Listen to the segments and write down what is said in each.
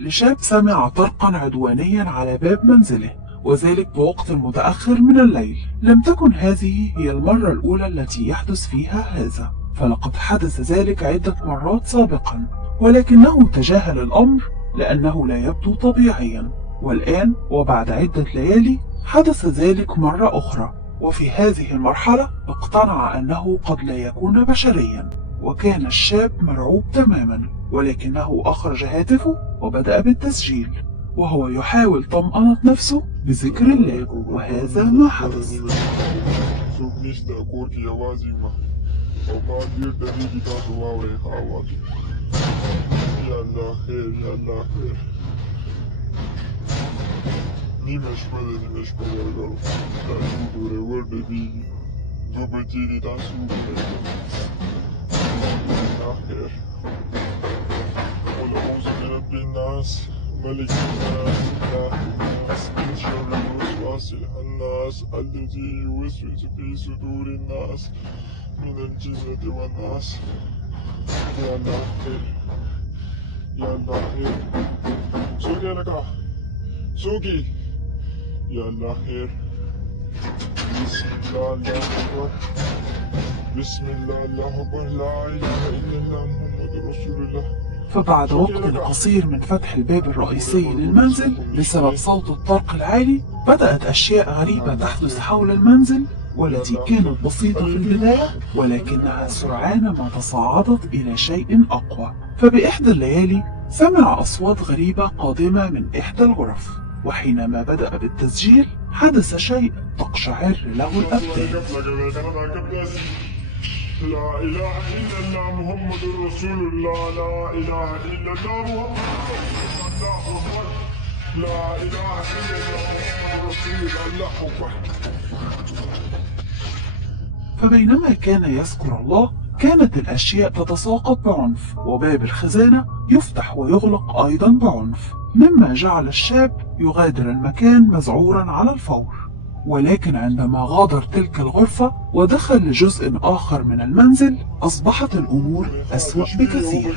لشاب سمع طرقا عدوانيا على باب منزله، وذلك بوقت متأخر من الليل. لم تكن هذه هي المرة الأولى التي يحدث فيها هذا، فلقد حدث ذلك عدة مرات سابقا، ولكنه تجاهل الأمر لأنه لا يبدو طبيعيا. والآن وبعد عدة ليالي حدث ذلك مرة أخرى، وفي هذه المرحلة اقتنع أنه قد لا يكون بشريا. وكان الشاب مرعوب تماما، ولكنه أخرج هاتفه وبدأ بالتسجيل وهو يحاول طمأنة نفسه بذكر الله، وهذا ما حدث. ملك الناس إله الناس من شر الوسواس الخناس الذي يوسوس في صدور الناس من الجنة والناس. يا الله خير، يا الله خير. سوقي لك سوقي. يا الله خير. بسم الله الله أكبر، بسم الله الله أكبر، لا إله إلا الله محمد رسول الله. فبعد وقت قصير من فتح الباب الرئيسي للمنزل بسبب صوت الطرق العالي، بدأت أشياء غريبة تحدث حول المنزل، والتي كانت بسيطة في البداية ولكنها سرعان ما تصاعدت إلى شيء أقوى. فبإحدى الليالي سمع أصوات غريبة قادمة من إحدى الغرف، وحينما بدأ بالتسجيل حدث شيء تقشعر له الأبدان. لا إله إلا الله محمد رسول الله، لا إله إلا الله محمد رسول الله، لا إله إلا الله رسول الله أكبر. فبينما كان يذكر الله كانت الأشياء تتساقط بعنف، وباب الخزانة يفتح ويغلق أيضا بعنف، مما جعل الشاب يغادر المكان مذعورا على الفور. ولكن عندما غادر تلك الغرفة ودخل لجزء آخر من المنزل أصبحت الأمور أسوأ بكثير.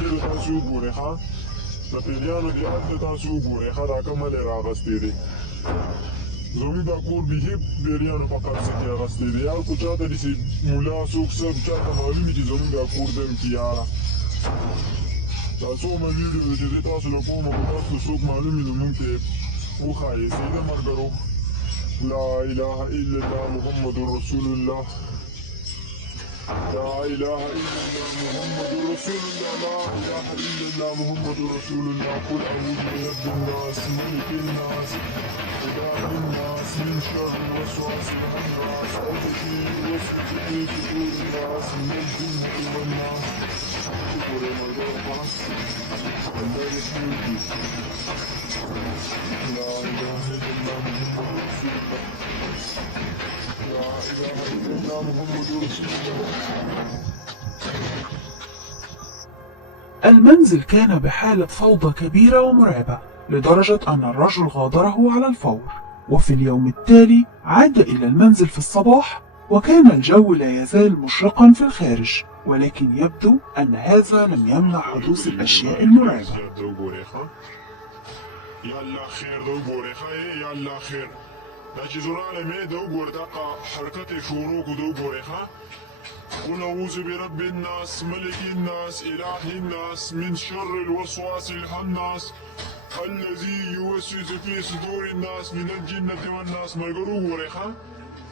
لا إله إلا الله محمد رسول الله، لا إله إلا الله محمد رسول الله، لا إله إلا الله محمد رسول الله. قل أعوذ برب الناس ملك الناس إله الناس من شر الوسواس الخناس الذي يوسوس في صدور الناس من الجنة والناس. شكر المدرس الذي لا إله إلا الله محمد رسول الله، لا إله إلا الله محمد رسول الله. المنزل كان بحالة فوضى كبيرة ومرعبة، لدرجة أن الرجل غادره على الفور. وفي اليوم التالي عاد إلى المنزل في الصباح، وكان الجو لا يزال مشرقا في الخارج، ولكن يبدو أن هذا لم يمنع حدوث الأشياء المرعبة. يلا خير دو غوري خاي، يلا خير داچي زورا لمي دو غور دقا حركتي شروق دو غوري خا. قل أعوذ برب الناس ملك الناس إله الناس من شر الوسواس الخناس الذي يوسوس في صدور الناس من الجنة والناس. مرغرو غوري خا.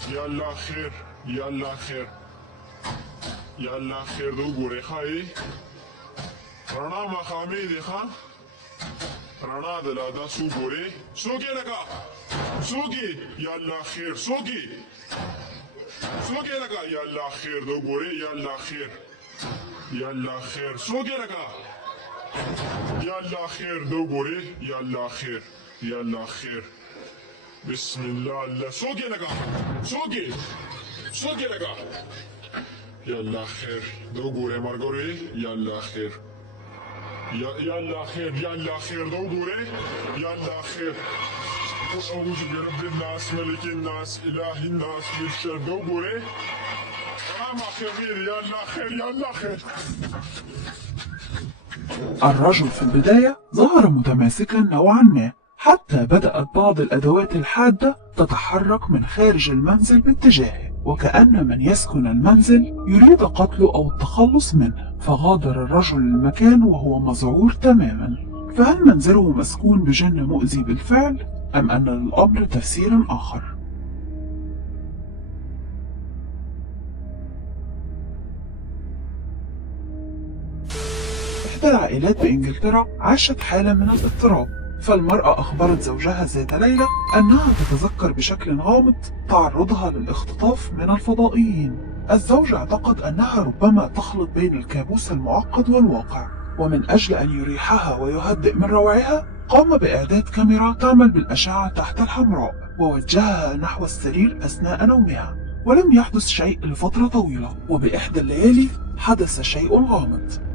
يلا خير، يلا خير، يلا خير دو غوري خاي. رنا مخامي دي خا. رانا دلادا سو غوري سوگي لگا سوگي. يلا خير سوگي سوگي لگا. يلا خير دو غوري. يلا خير، يلا خير سوگي لگا. يلا خير دو غوري. يلا خير، يلا خير. بسم الله الله سوگي لگا سوگي سوگي لگا. يلا خير دو غوري مرغوري. يلا خير، يلا خير، يلا خير دو غوري. يلا خير. قل أعوذ برب الناس ملك الناس إله الناس من شر دو غوري. أما خير، يلا خير، يلا خير. الرجل في البداية ظهر متماسكا نوعا ما، حتى بدأت بعض الأدوات الحادة تتحرك من خارج المنزل باتجاهه، وكأن من يسكن المنزل يريد قتله أو التخلص منه، فغادر الرجل المكان وهو مذعور تماما. فهل منزله مسكون بجن مؤذي بالفعل، أم أن للأمر تفسير آخر؟ إحدى العائلات بإنجلترا عاشت حالة من الاضطراب، فالمرأة أخبرت زوجها ذات ليلة أنها تتذكر بشكل غامض تعرضها للاختطاف من الفضائيين. الزوج اعتقد أنها ربما تخلط بين الكابوس المعقد والواقع، ومن أجل أن يريحها ويهدئ من روعها قام بإعداد كاميرا تعمل بالأشعة تحت الحمراء ووجهها نحو السرير أثناء نومها. ولم يحدث شيء لفترة طويلة، وبإحدى الليالي حدث شيء غامض.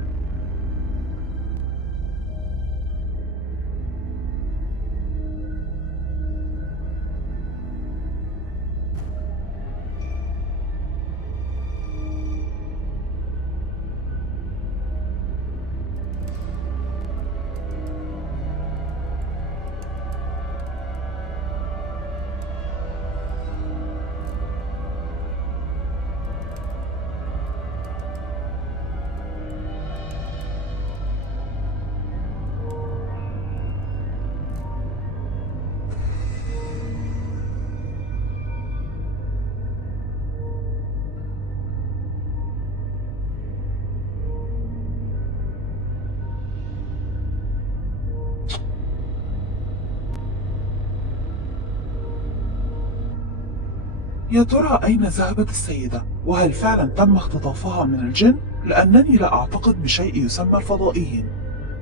يا ترى أين ذهبت السيدة؟ وهل فعلا تم اختطافها من الجن؟ لأنني لا أعتقد بشيء يسمى الفضائيين.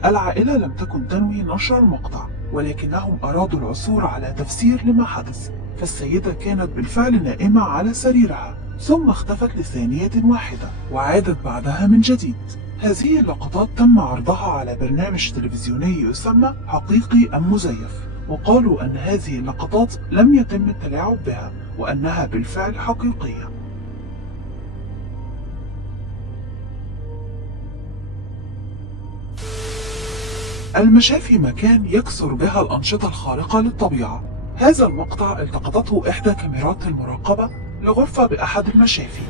العائلة لم تكن تنوي نشر المقطع، ولكنهم أرادوا العثور على تفسير لما حدث. فالسيدة كانت بالفعل نائمة على سريرها، ثم اختفت لثانية واحدة وعادت بعدها من جديد. هذه اللقطات تم عرضها على برنامج تلفزيوني يسمى حقيقي أم مزيف، وقالوا أن هذه اللقطات لم يتم التلاعب بها، وأنها بالفعل حقيقية. المشافي مكان يكثر بها الأنشطة الخارقة للطبيعة. هذا المقطع التقطته إحدى كاميرات المراقبة لغرفة بأحد المشافي.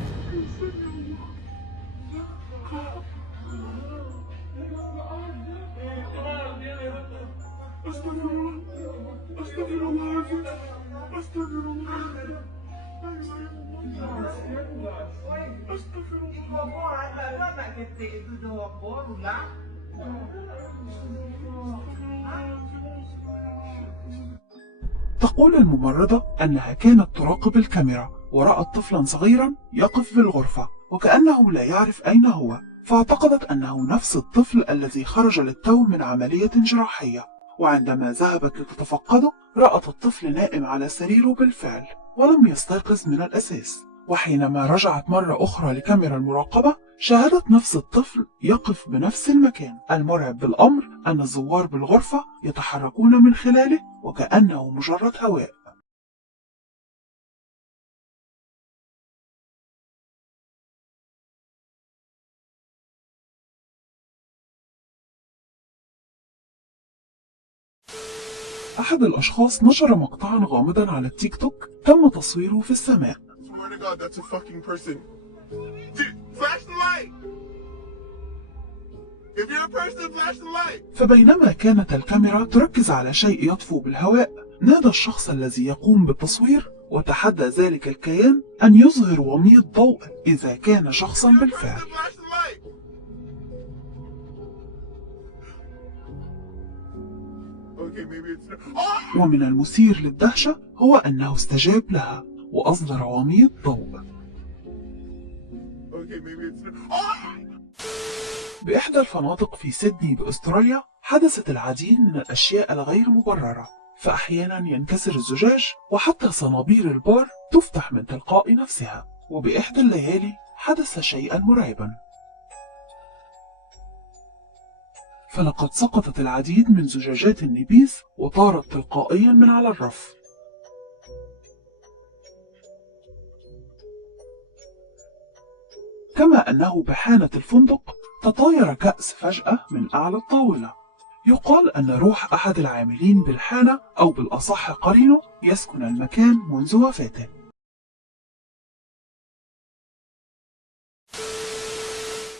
تقول الممرضة أنها كانت تراقب الكاميرا ورأت طفلا صغيرا يقف في الغرفة وكأنه لا يعرف أين هو، فاعتقدت أنه نفس الطفل الذي خرج للتو من عملية جراحية. وعندما ذهبت لتتفقده رأت الطفل نائم على سريره بالفعل ولم يستيقظ من الأساس. وحينما رجعت مرة أخرى لكاميرا المراقبة شاهدت نفس الطفل يقف بنفس المكان. المرعب بالأمر أن الزوار بالغرفة يتحركون من خلاله وكأنه مجرد هواء. أحد الأشخاص نشر مقطعا غامضا على التيك توك تم تصويره في السماء. فبينما كانت الكاميرا تركز على شيء يطفو بالهواء نادى الشخص الذي يقوم بالتصوير وتحدى ذلك الكيان أن يظهر وميض ضوء إذا كان شخصا بالفعل. ومن المثير للدهشة هو أنه استجاب لها وأصدر وميض ضوء. بإحدى الفنادق في سيدني بأستراليا حدثت العديد من الأشياء الغير مبررة، فأحيانا ينكسر الزجاج وحتى صنابير البار تفتح من تلقاء نفسها. وبإحدى الليالي حدث شيئا مرعبا، فلقد سقطت العديد من زجاجات النبيذ وطارت تلقائيا من على الرف. كما أنه بحانة الفندق تطاير كأس فجأة من أعلى الطاولة. يقال أن روح أحد العاملين بالحانة أو بالأصح قرينه يسكن المكان منذ وفاته.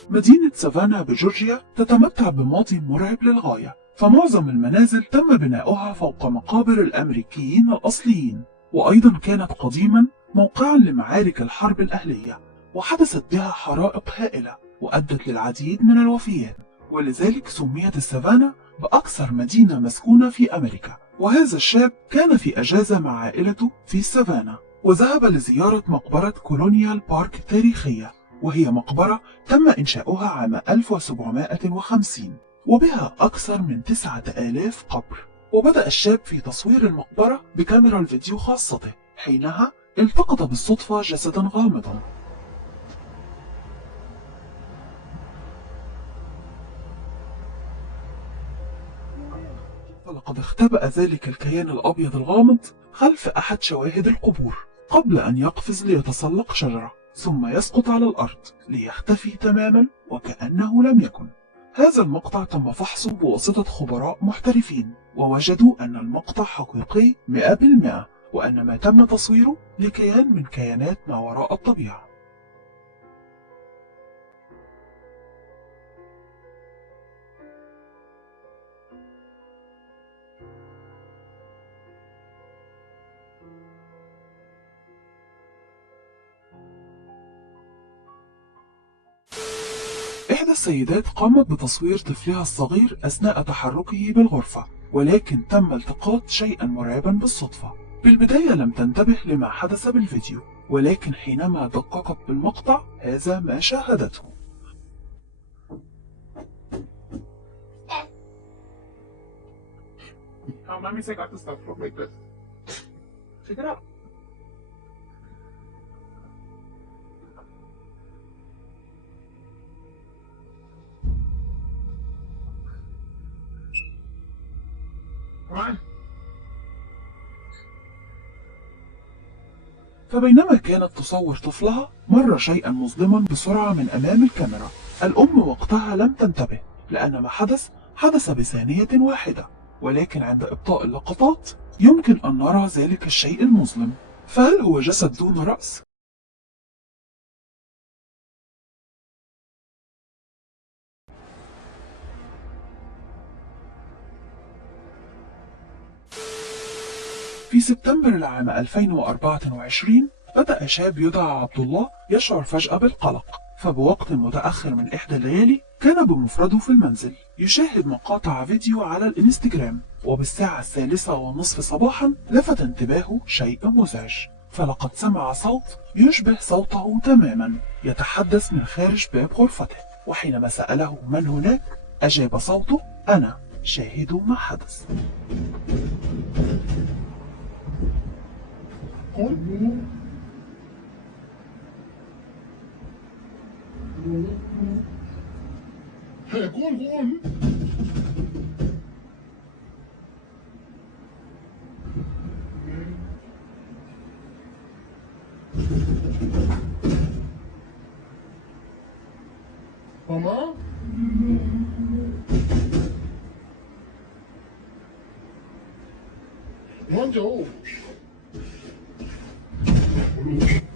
مدينة سافانا بجورجيا تتمتع بماضي مرعب للغاية، فمعظم المنازل تم بناؤها فوق مقابر الأمريكيين الأصليين، وأيضا كانت قديما موقعا لمعارك الحرب الأهلية، وحدثت بها حرائق هائلة وأدت للعديد من الوفيات، ولذلك سميت السافانا بأكثر مدينة مسكونة في أمريكا. وهذا الشاب كان في أجازة مع عائلته في السافانا، وذهب لزيارة مقبرة كولونيال بارك التاريخية، وهي مقبرة تم إنشاؤها عام 1750 وبها أكثر من 9000 قبر. وبدأ الشاب في تصوير المقبرة بكاميرا الفيديو خاصته. حينها التقط بالصدفة جسدا غامضا، فلقد اختبأ ذلك الكيان الأبيض الغامض خلف أحد شواهد القبور قبل أن يقفز ليتسلق شجرة ثم يسقط على الأرض ليختفي تماما وكأنه لم يكن. هذا المقطع تم فحصه بواسطة خبراء محترفين، ووجدوا أن المقطع حقيقي 100%، وأن ما تم تصويره لكيان من كيانات ما وراء الطبيعة. إحدى السيدات قامت بتصوير طفلها الصغير أثناء تحركه بالغرفة، ولكن تم التقاط شيئا مرعبا بالصدفة. بالبداية لم تنتبه لما حدث بالفيديو، ولكن حينما دققت بالمقطع هذا ما شاهدته. فبينما كانت تصور طفلها مر شيئا مظلما بسرعة من أمام الكاميرا. الأم وقتها لم تنتبه لأن ما حدث بثانية واحدة، ولكن عند إبطاء اللقطات يمكن أن نرى ذلك الشيء المظلم. فهل هو جسد دون رأس؟ في سبتمبر العام 2024 بدأ شاب يدعى عبد الله يشعر فجأة بالقلق، فبوقت متأخر من إحدى الليالي كان بمفرده في المنزل يشاهد مقاطع فيديو على الإنستجرام، وبالساعة 3:30 صباحا لفت انتباهه شيء مزعج، فلقد سمع صوت يشبه صوته تماما يتحدث من خارج باب غرفته. وحينما سأله من هناك أجاب صوته: أنا شاهد ما حدث. كون ماما وين جو؟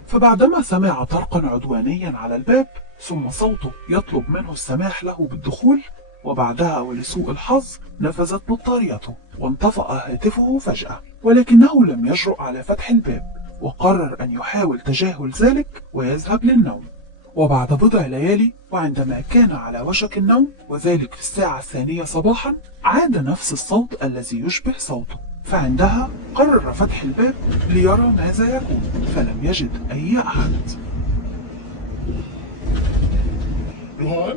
فبعدما سمع طرقا عدوانيا على الباب ثم صوته يطلب منه السماح له بالدخول، وبعدها ولسوء الحظ نفذت بطاريته وانطفأ هاتفه فجأة، ولكنه لم يجرؤ على فتح الباب وقرر أن يحاول تجاهل ذلك ويذهب للنوم. وبعد بضع ليالي وعندما كان على وشك النوم وذلك في الساعة 2 صباحا عاد نفس الصوت الذي يشبه صوته، فعندها قرر فتح الباب ليرى ماذا يكون، فلم يجد أي أحد. روحان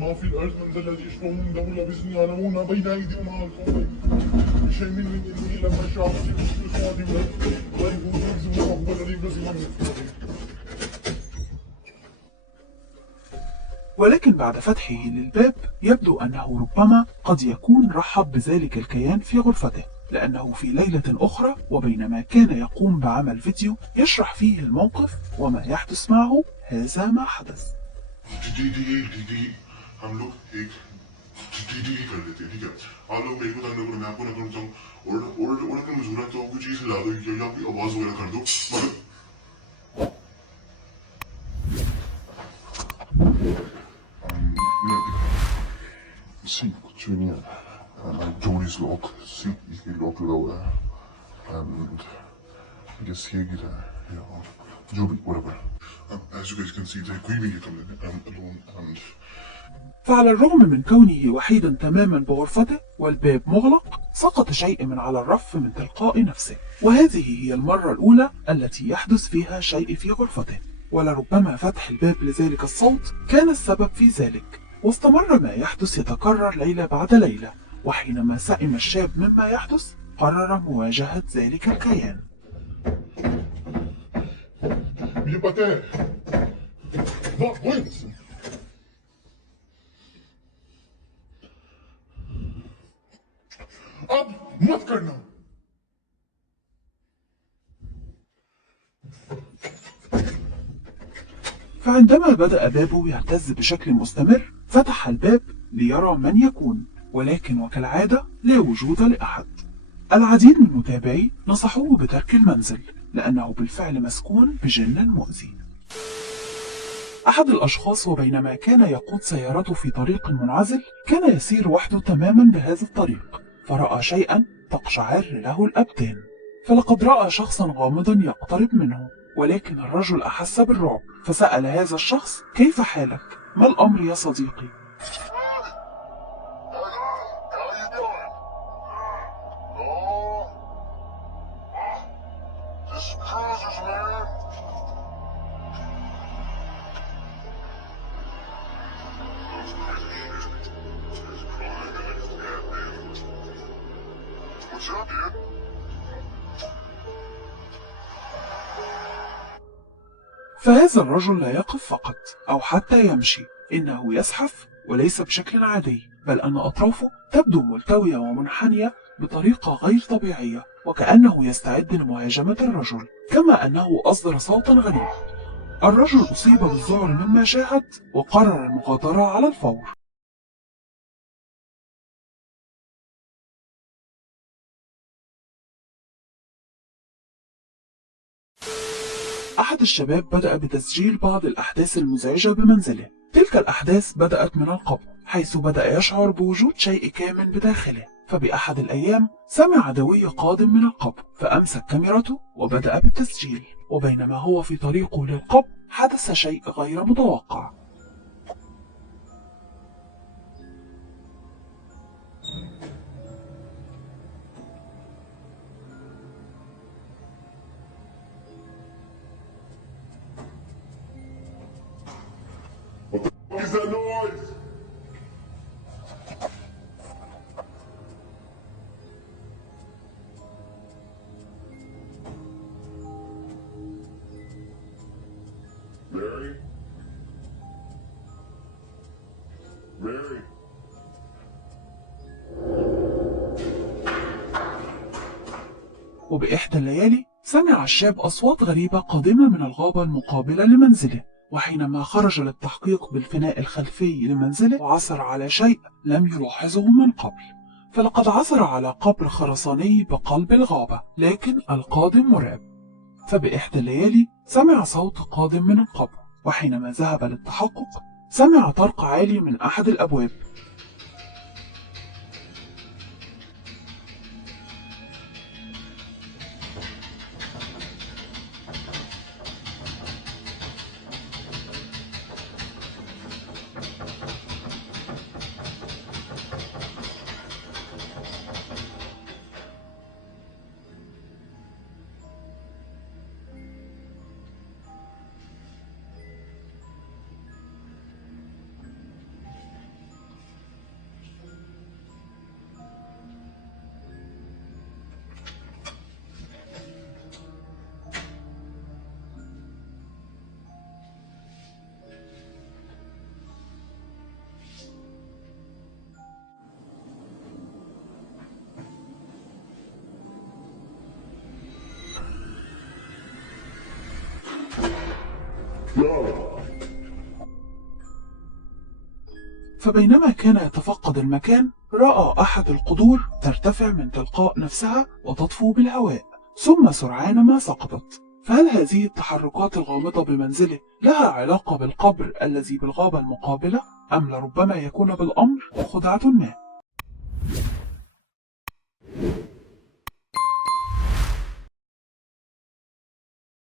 ما في الأرض من ذا الذي يشفع من دولة بإذني يعلمون بين أيديهم وما خلفهم شيء مني لما شافت الفاضي ولكن بعد فتحه للباب يبدو أنه ربما قد يكون رحب بذلك الكيان في غرفته، لأنه في ليلة أخرى وبينما كان يقوم بعمل فيديو يشرح فيه الموقف وما يحدث معه، هذا ما حدث. हम लोग एक डीडी कर लेते हैं, ठीक है? आप लोग मेरे को तंग करो, मैं आपको ना करूँ तंग, और अगर मुझे तो कुछ चीज़ ला दो या कोई आवाज़ वगैरह कर दो, मगर सी कुछ भी नहीं है, door is locked, सी इसकी लॉक लगा हुआ है, and I guess ये गिरा है, या जो भी whatever. As you guys can see, कोई भी नहीं कमरे में, I'm alone and فعلى الرغم من كونه وحيدا تماما بغرفته والباب مغلق، سقط شيء من على الرف من تلقاء نفسه، وهذه هي المرة الأولى التي يحدث فيها شيء في غرفته، ولربما فتح الباب لذلك الصوت كان السبب في ذلك. واستمر ما يحدث يتكرر ليلة بعد ليلة، وحينما سئم الشاب مما يحدث قرر مواجهة ذلك الكيان. मुझे पता है, not once. अब मत करना. فعندما بدأ بابه يهتز بشكل مستمر فتح الباب ليرى من يكون، ولكن وكالعادة لا وجود لأحد. العديد من متابعي نصحوه بترك المنزل لأنه بالفعل مسكون بجن مؤذي. أحد الأشخاص وبينما كان يقود سيارته في طريق منعزل كان يسير وحده تماما بهذا الطريق، فرأى شيئا تقشعر له الأبدان، فلقد رأى شخصا غامضا يقترب منه، ولكن الرجل أحس بالرعب فسأل هذا الشخص: كيف حالك؟ ما الأمر يا صديقي؟ فهذا الرجل لا يقف فقط أو حتى يمشي، إنه يزحف وليس بشكل عادي، بل أن أطرافه تبدو ملتوية ومنحنية بطريقة غير طبيعية، وكأنه يستعد لمهاجمة الرجل، كما أنه أصدر صوتا غريب. الرجل أصيب بالذعر مما شاهد وقرر المغادرة على الفور. أحد الشباب بدأ بتسجيل بعض الأحداث المزعجة بمنزله. تلك الأحداث بدأت من القبر، حيث بدأ يشعر بوجود شيء كامن بداخله. فبأحد الأيام سمع دوي قادم من القبر، فأمسك كاميرته وبدأ بالتسجيل، وبينما هو في طريقه للقبر حدث شيء غير متوقع. What is that noise? Mary? Mary? وبإحدى الليالي سمع الشاب أصوات غريبة قادمة من الغابة المقابلة لمنزله، وحينما خرج للتحقيق بالفناء الخلفي لمنزله عثر على شيء لم يلاحظه من قبل، فلقد عثر على قبر خرساني بقلب الغابة، لكن القادم مرعب. فبإحدى الليالي سمع صوت قادم من القبر، وحينما ذهب للتحقق سمع طرق عالي من أحد الأبواب. فبينما كان يتفقد المكان رأى أحد القدور ترتفع من تلقاء نفسها وتطفو بالهواء ثم سرعان ما سقطت. فهل هذه التحركات الغامضة بمنزله لها علاقة بالقبر الذي بالغابة المقابلة أم لربما يكون بالأمر خدعة ما؟